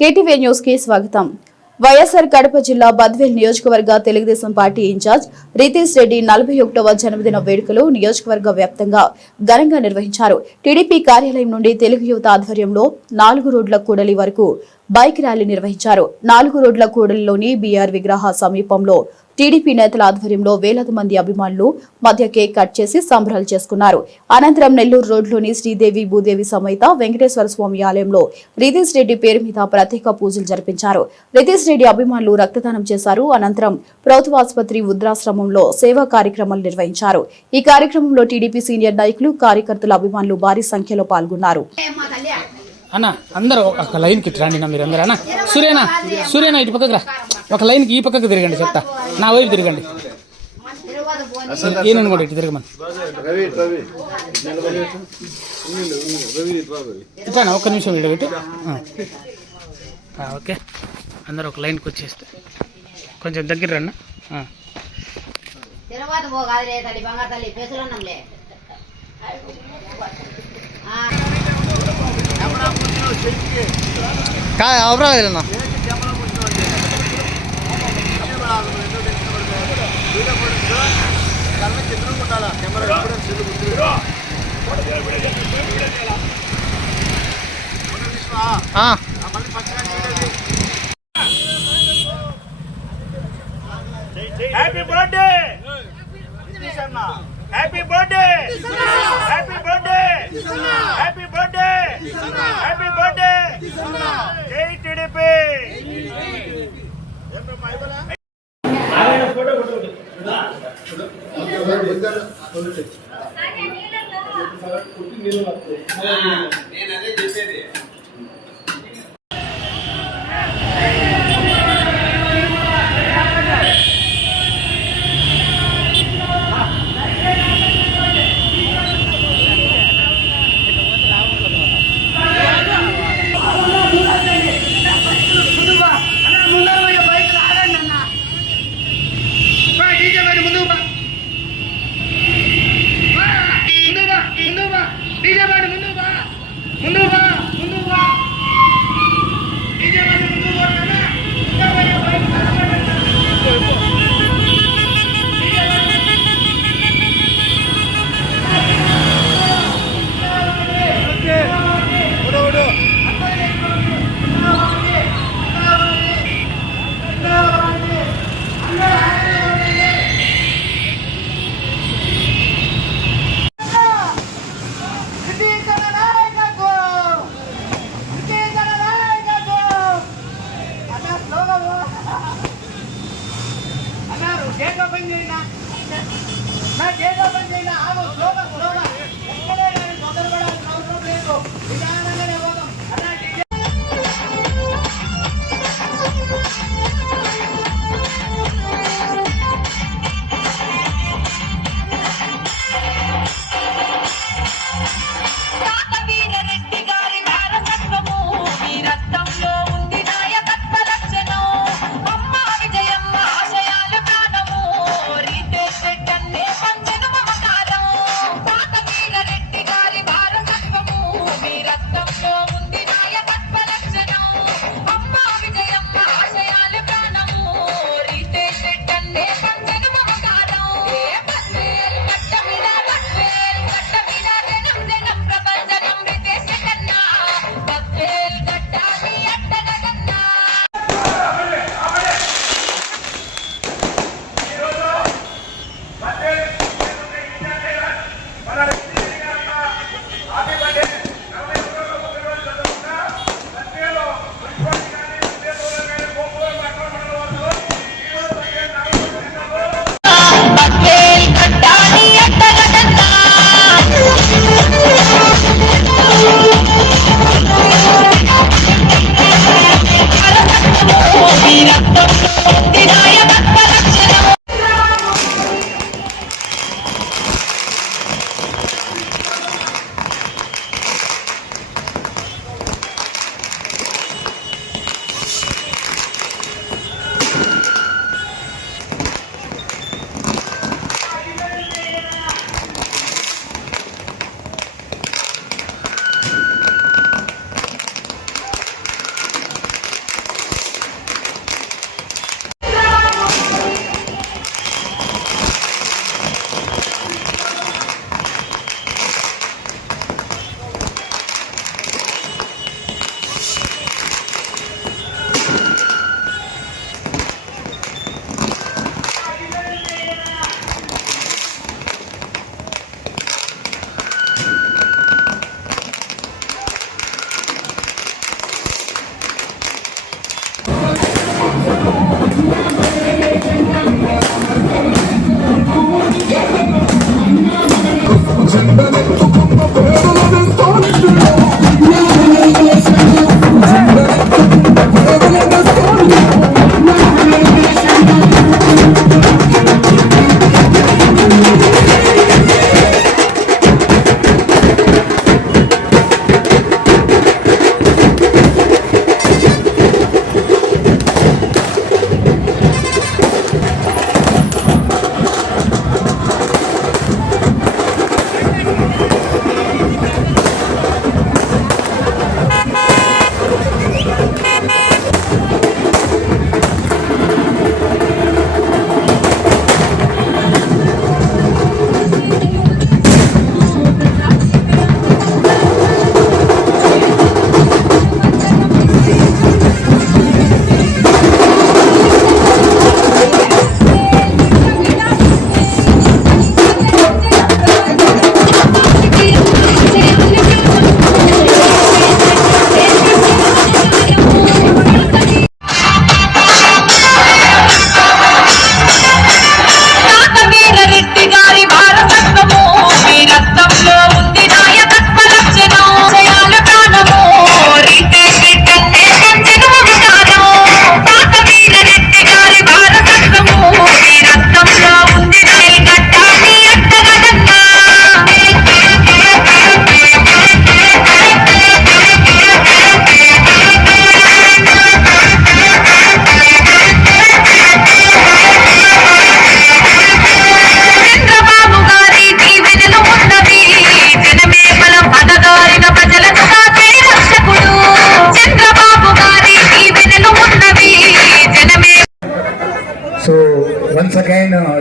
KTV news కి స్వాగతం. వైఎస్ఆర్ కడప జిల్లా బద్వేల్ నియోజకవర్గ తెలుగుదేశం పార్టీ ఇన్ఛార్జ్ రితీష్ రెడ్డి 41వ జన్మదిన వేడుకలు నియోజకవర్గ వ్యాప్తంగా ఘనంగా నిర్వహించారు. టీడీపీ కార్యాలయం నుండి తెలుగు యువత ఆధ్వర్యంలో 4 రోడ్ల కూడలి వరకు బైక్ ర్యాలీ నిర్వహించారు. 4 రోడ్ల కూడలిలోని బీఆర్ విగ్రహ సమీపంలో టీడీపీ నేతల ఆధ్వర్యంలో వేలాది మంది అభిమానులు మధ్య కేక్ కట్ చేసి సంబరాలు చేసుకున్నారు. అనంతరం నెల్లూరు రోడ్లోని శ్రీదేవి భూదేవి సమేత వెంకటేశ్వర స్వామి ఆలయంలో రితీష్ రెడ్డి పేరు మీద ప్రత్యేక పూజలు జరిపించారు. రితీష్ రెడ్డి అభిమానులు రక్తదానం చేశారు. అనంతరం ప్రభుత్వ ఆసుపత్రి వృద్ధాశ్రమంలో సేవా కార్యక్రమాలు నిర్వహించారు. ఈ కార్యక్రమంలో టీడీపీ సీనియర్ నాయకులు, కార్యకర్తలు, అభిమానులు భారీ సంఖ్యలో పాల్గొన్నారు. అన్న అందరూ ఒక లైన్కి రండి. మీరు అందరూ అన్న సూర్యనా ఇటు పక్కకు రా. ఒక లైన్కి ఈ పక్కకు తిరగండి. చెప్తా నా వైపు తిరగండి. ఈయనను కూడా ఇటు తిరగమని ఇట్లా ఒక్క నిమిషం ఇటు పెట్టి. ఓకే, అందరూ ఒక లైన్కి వచ్చేస్తే కొంచెం దగ్గర రండి. అవసరం లేదన్నా. Happy birthday happy birthday happy birthday happy birthday happy birthday జై టీడీపీ. నేనదే చెప్పేది. ముందు బా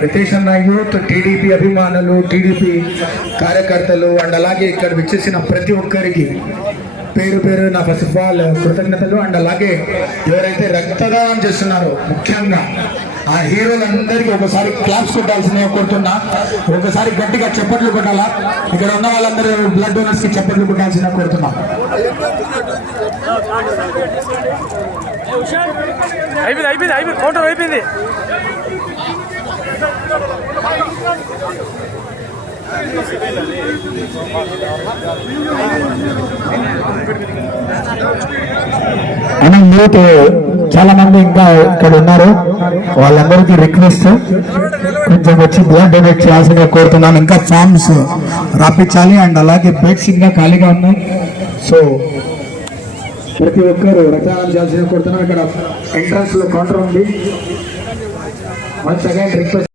రితేష్ అన్న యూత్, టీడీపీ అభిమానులు, టీడీపీ కార్యకర్తలు అండ్ అలాగే ఇక్కడ విచ్చేసిన ప్రతి ఒక్కరికి పేరు పేరు నా ఫస్ట్ ఆఫ్ ఆల్ కృతజ్ఞతలు. అండ్ అలాగే ఎవరైతే రక్తదానం చేస్తున్నారో ముఖ్యంగా ఆ హీరోలందరికీ ఒకసారి క్లాప్స్ కొట్టాల్సిందిగా కోరుతున్నా. ఒకసారి గట్టిగా చప్పట్లు కొట్టాలా. ఇక్కడ ఉన్న వాళ్ళందరూ బ్లడ్ డోనర్స్ కి చప్పట్లు కొట్టాల్సిందిగా కోరుతున్నా. అయిపోయింది ఫోటో అయిపోయింది. అని యూత్ చాలా మంది ఇంకా ఇక్కడ ఉన్నారు. వాళ్ళందరికీ రిక్వెస్ట్ కొంచెం వచ్చి బ్లడ్ డొనేట్ చేయాల్సిందిగా కోరుతున్నాను. ఇంకా ఫార్మ్స్ రాపించాలి అండ్ అలాగే బెడ్స్ ఇంకా ఖాళీగా ఉన్నాయి. సో ప్రతి ఒక్కరు రక్తదానం చేయాల్సిందిగా కోరుతున్నాను. ఇక్కడ ఎంట్రన్స్ లో కౌంటర్ ఉంది. Once again request.